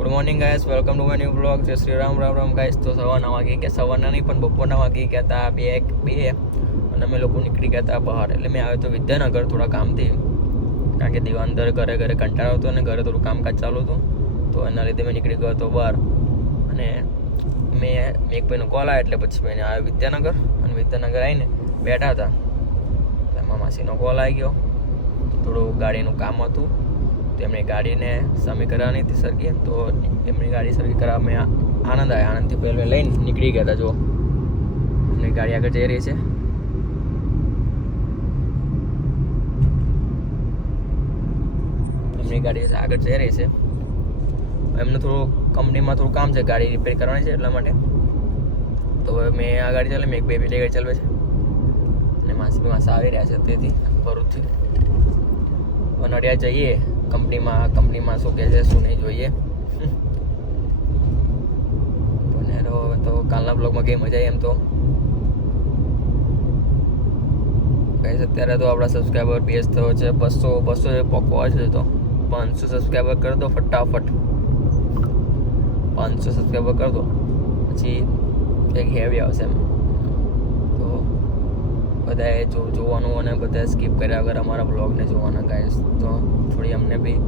Good morning guys, welcome to my new blog. જય Shri Ram. Ram Ram guys. તો સવારના વાગી ગયા, સવારના નહીં પણ બપોરના વાગી ગયા હતા બે અને અમે લોકો નીકળી ગયા હતા બહાર. એટલે મેં આવ્યો તો વિદ્યાનગર થોડા કામથી, કારણ કે દીવા અંદર ઘરે કંટાળો હતો અને ઘરે થોડું કામકાજ ચાલુ હતું, તો એના લીધે મેં નીકળી ગયો હતો બહાર. અને મેં એક ભાઈનો કોલ આવ્યો એટલે પછી મેં આવ્યો વિદ્યાનગર. અને વિદ્યાનગર આવીને બેઠા હતા, એમાં માસીનો કોલ આવી ગયો. થોડું ગાડીનું કામ હતું, તો એમની ગાડીને સમી કરાવવાની હતી સરખી, તો એમની ગાડી સરખી કરાવવા મેં આણંદ આવ્યા. આણંદથી પહેલાં લઈને નીકળી ગયા હતા. જો એમની ગાડી આગળ જઈ રહી છે. એમની ગાડી આગળ જઈ રહી છે. એમને થોડું કંપનીમાં થોડું કામ છે, ગાડી રિપેર કરવાની છે, એટલા માટે. તો હવે મેં આ ગાડી ચાલે, મેં એક બે પેલી ગાડી ચાલવે છે. અને માસા આવી રહ્યા છે તેથી ભરૂચથી. નડિયાદ જઈએ કંપનીમાં શું કહે છે શું નહીં જોઈએ. અને તો કાલના બ્લોગમાં કઈ મજા આવી એમ તો કહીશ. અત્યારે તો આપણા સબસ્ક્રાઈબર બેઝ થયો છે 200 પકવા છે. તો 500 સબસ્ક્રાઈબર કરી દો ફટાફટ. 500 સબસ્ક્રાઈબર કરી દો, પછી એક હેવી આવશે એમ. તો બધાએ જોવાનું અને બધા સ્કીપ કર્યા વગર અમારા બ્લોગને જોવાના ગાઈસ. તો થોડી અમને બી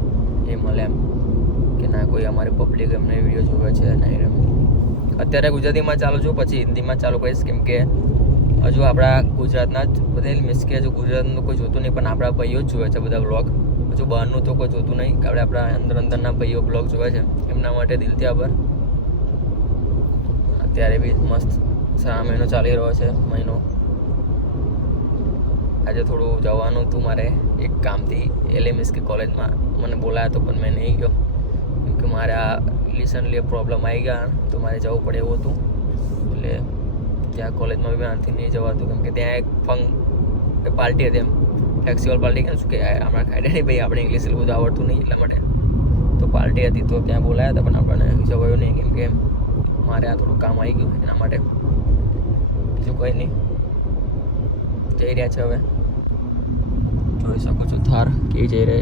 એ મળે એમ કે ના, કોઈ અમારી પબ્લિક અમને વિડીયો જોવે છે નહીં. અત્યારે ગુજરાતીમાં ચાલુ છું, પછી હિન્દીમાં ચાલુ કરીશ, કેમ કે હજુ આપણા ગુજરાતના જ બધા મીન્સ કે હજુ ગુજરાતનું કોઈ જોતું નહીં, પણ આપણા ભાઈઓ જ જોવે છે બધા બ્લોગ. હજુ બહારનું તો કોઈ જોતું નહીં, કે આપણા અંદરના ભાઈઓ બ્લોગ જોવે છે. એમના માટે દિલથી આભાર. અત્યારે બી મસ્ત શ્રાવણ મહિનો ચાલી રહ્યો છે, મહિનો. આજે થોડું જવાનું હતું મારે એક કામથી LMS કે કોલેજમાં. મને બોલાયો હતો પણ મેં નહીં ગયો, કેમ કે મારે આ રિસન્ટલી પ્રોબ્લેમ આવી ગયા, તો મારે જવું પડે એવું હતું. એટલે ત્યાં કોલેજમાં બી આનાથી નહીં જવાતું, કેમ કે ત્યાં એક પાર્ટી હતી, એમ ફેસ્ટિવલ પાર્ટી. કે શું કે હમણાં ખાઈ નહીં ભાઈ, આપણે ઇંગ્લિશ બધું આવડતું નહીં, એટલા માટે તો પાર્ટી હતી. તો ત્યાં બોલાયા હતા પણ આપણને જવાયું નહીં, કેમ કે મારે આ થોડું કામ આવી ગયું એના માટે. બીજું કંઈ નહીં, જઈ રહ્યા છે હવે. જોઈ શકો છો થાર કે જઈ રહે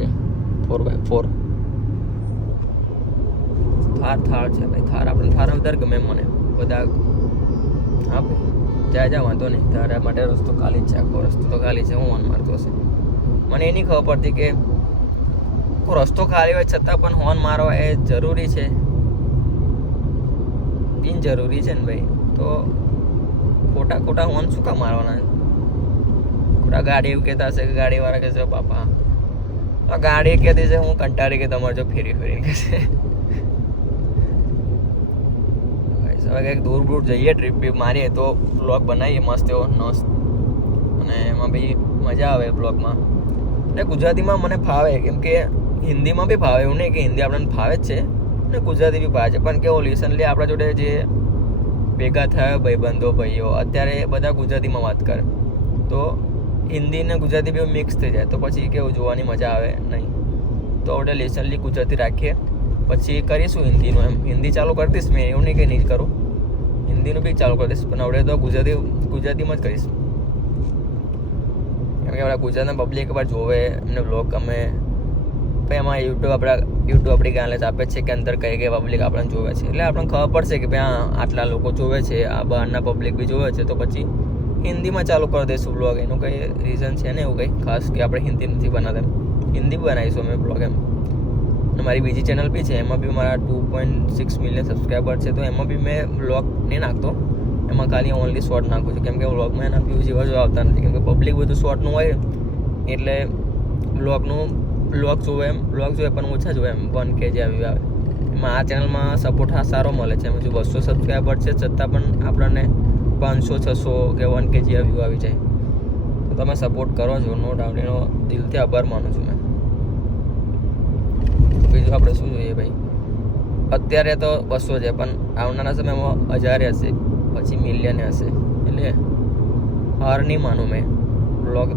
4x4 થાર છે ભાઈ. થાર આપણે થાર વધારે ગમે મને બધા. હા ભાઈ, જા વાંધો નહીં, તારા માટે રસ્તો ખાલી જ છે, આખો રસ્તો તો ખાલી છે. હું હોર્ન મારતો હશે, મને એ નહીં ખબર પડતી કે રસ્તો ખાલી હોય છતાં પણ હોર્ન મારવા એ જરૂરી છે, બિનજરૂરી છે ને ભાઈ. તો ખોટા હોર્ન શું કામ મારવાના? ગાડી એવું કહેતા હશે કે ગાડીવાળા કહેશે બાપા ગાડી કહેતી છે, હું કંટાળી કે તમારે જો ફેરી કહેશે. હવે કંઈક દૂર જઈએ, ટ્રીપ મારીએ તો બ્લોગ બનાવીએ મસ્ત એવો મસ્ત, અને એમાં બી મજા આવે બ્લોગમાં. એટલે ગુજરાતીમાં મને ફાવે, કેમ કે હિન્દીમાં બી ફાવે, એવું નહીં કે હિન્દી આપણને ફાવે જ છે ને ગુજરાતી બી ફાવે છે. પણ કેવો રિસન્ટલી આપણા જોડે જે ભેગા થયા ભાઈઓ, અત્યારે બધા ગુજરાતીમાં વાત કરે, તો હિન્દી ને ગુજરાતી બી મિક્સ થઈ જાય, તો પછી કેવું જોવાની મજા આવે નહીં. તો આપણે રિસન્ટલી ગુજરાતી રાખીએ, પછી કરીશું હિન્દીનું. એમ હિન્દી ચાલુ કરી દઈશ મેં, એવું નહીં કે નહીં કરું, હિન્દીનું બી ચાલુ કરી દઈશ, પણ આપણે તો ગુજરાતીમાં જ કરીશું. કેમ કે આપણા ગુજરાતના પબ્લિક એકવાર જોવે, એમને બ્લોગ ગમે. ભાઈ એમાં યુટ્યુબ આપણી ગાલે જ આપે છે કે અંદર કઈ પબ્લિક આપણને જોવે છે, એટલે આપણને ખબર પડશે કે ભાઈ આટલા લોકો જોવે છે, આ બહારના પબ્લિક બી જોવે છે, તો પછી હિન્દીમાં ચાલુ કરી દઈશું બ્લોગ. એનું કંઈ રીઝન છે ને એવું કંઈ ખાસ કે આપણે હિન્દી નથી બનાવતા, હિન્દી બનાવીશું અમે બ્લોગ એમ. અને મારી બીજી ચેનલ બી છે, એમાં બી મારા 2.6 મિલિયન સબસ્ક્રાઈબર છે, તો એમાં બી મેં બ્લોગ નહીં નાખતો, એમાં ખાલી ઓનલી શોર્ટ નાખું છું, કેમ કે બ્લોગમાં એના વ્યૂઝ એવા જો આવતા નથી, કેમ કે પબ્લિક બધું શોર્ટનું હોય, એટલે બ્લોગ જોવે પણ ઓછા જોવે એમ. 1K જે વ્યૂ આવે એમાં. આ ચેનલમાં સપોર્ટ સારો મળે છે. હજુ 200 સબસ્ક્રાઈબર છે, છતાં પણ આપણને 500, 600 કે 1K જેવા વ્યૂ આવી જાય. તો તમે સપોર્ટ કરો છો, નો ડાઉટ, એનો દિલથી આભાર માનું છું મેં. બીજું આપણે શું જોઈએ ભાઈ? અત્યારે તો 200 છે, પણ આવનારા સમયમાં 1000 હશે, પછી મિલિયન હશે. એટલે હાર નહીં માનું મેં.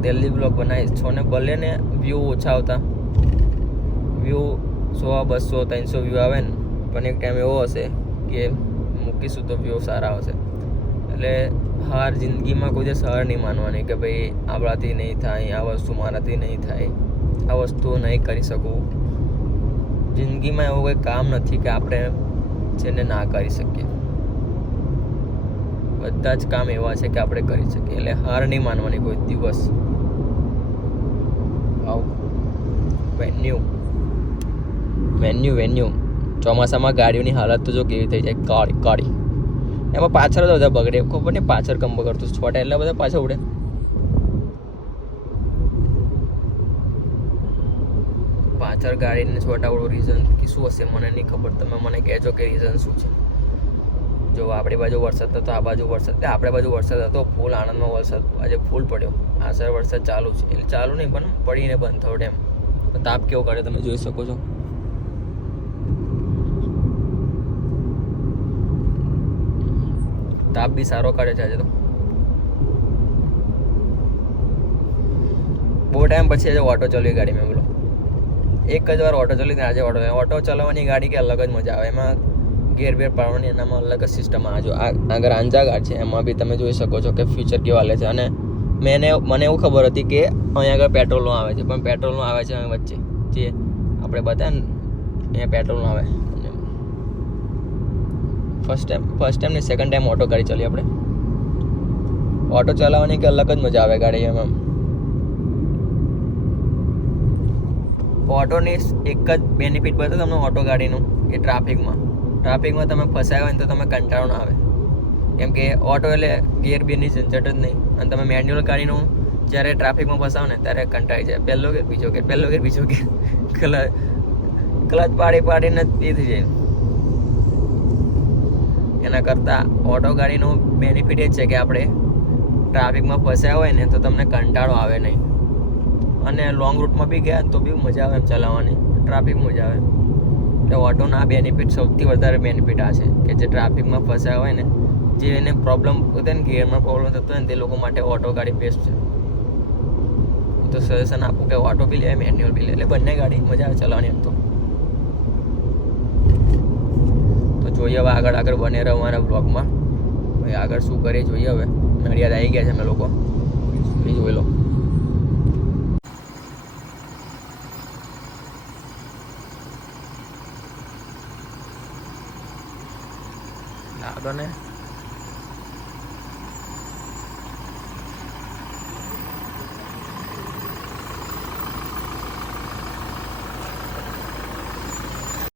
દિલ્હી બ્લોગ બનાવીશ છો ને, ભલે ને વ્યૂ ઓછા આવતા, વ્યૂ 100, 200, 300 વ્યૂ આવે ને, પણ એક ટાઈમ એવો હશે કે મૂકીશું તો વ્યૂ સારા આવશે. એટલે હાર જિંદગીમાં કોઈ દિવસ હાર નહીં માનવાની કે ભાઈ આપણાથી નહીં થાય, આ વસ્તુ મારાથી નહીં થાય, આ વસ્તુ નહીં કરી શકું. જિંદગીમાં એવું કોઈ કામ નથી કે આપણે જેને ના કરી શકીએ. બધા જ કામ એવા છે કે આપણે કરી શકીએ. એટલે હાર નહીં માનવાની કોઈ દિવસ. વેન્યુ ચોમાસામાં ગાડીઓની હાલત તો જો કેવી થઈ જાય, કાળી. એમાં પાછળ તો બધા બગડે, ખબર નહીં પાછળ કમ બગડતું, છોટા એટલા બધા પાછળ ઉડે. પાછળ ગાડીને છોટા ઉડો રીઝન શું હશે મને નહીં ખબર. તમે મને કહેજો કે રીઝન શું છે. જો આપણી બાજુ વરસાદ હતો, આ બાજુ વરસાદ, આપણી બાજુ વરસાદ હતો ફૂલ આણંદમાં વરસાદ આજે ફૂલ પડ્યો. આ સર વરસાદ ચાલુ છે, એટલે ચાલુ નહીં પણ પડીને બંધ થયો ડેમ. તાપ કેવો કરે તમે જોઈ શકો છો. તાપ બી સારો કાઢે છે આજે તો. બહુ ટાઈમ પછી આજે ઓટો ચલાવી ગાડી મેં, બોલો. એક જ વાર ઓટો ચલાવી, આજે ઓટો ચલાવવાની ગાડી કે અલગ જ મજા આવે. એમાં ગેર બેર પાડવાની એનામાં અલગ જ સિસ્ટમ આવે. જો આગળ આંજા ગાડ છે, એમાં બી તમે જોઈ શકો છો કે ફ્યુચર કેવા લે છે. અને મને એવું ખબર હતી કે અહીંયા આગળ પેટ્રોલનું આવે છે, પણ પેટ્રોલનું આવે છે વચ્ચે જે આપણે બતાવે ને અહીંયા પેટ્રોલનું આવે. ફર્સ્ટ ટાઈમ ને સેકન્ડ ટાઈમ ઓટો ગાડી ચલી આપણે. ઓટો ચલાવવાની કે અલગ જ મજા આવે ગાડી એમાં. ઓટોની એક જ બેનિફિટ બતાવે તમને ઓટો ગાડીનું, એ ટ્રાફિકમાં તમે ફસાયા હોય ને તો તમે કંટાળો ના આવે. કેમ કે ઓટો એટલે ગેર બેરની ઝંઝટ જ નહીં. અને તમે મેન્યુઅલ ગાડીનું જ્યારે ટ્રાફિકમાં ફસાવો ને ત્યારે કંટાળી જાય. પહેલો ગેર બીજો ગેર ક્લચ પાડીને જ એ થઈ જાય. એના કરતાં ઓટો ગાડીનું બેનિફિટ એ છે કે આપણે ટ્રાફિકમાં ફસાયા હોય ને તો તમને કંટાળો આવે નહીં. અને લોંગ રૂટમાં બી ગયા તો બી મજા આવે એમ ચલાવવાની, ટ્રાફિક મજા આવે. એટલે ઓટોના બેનિફિટ સૌથી વધારે બેનિફિટ આ છે કે જે ટ્રાફિકમાં ફસાયા હોય ને, જે એને પ્રોબ્લેમ હોતો ને ગિયરમાં પ્રોબ્લેમ થતો હોય ને તે લોકો માટે ઓટો ગાડી બેસ્ટ છે. હું તો સજેશન આપું કે ઓટો બી લે, મેન્યુઅલ બી લે, એટલે બંને ગાડી મજા આવે ચલાવવાની. એમ તો જોઈએ હવે આગળ બને રહો અમારા બ્લોગમાં. ભાઈ આગળ શું કરીએ જોઈએ. હવે નડિયાદ આવી ગયા છે અમે લોકો, જોઈ લો. આગળ ને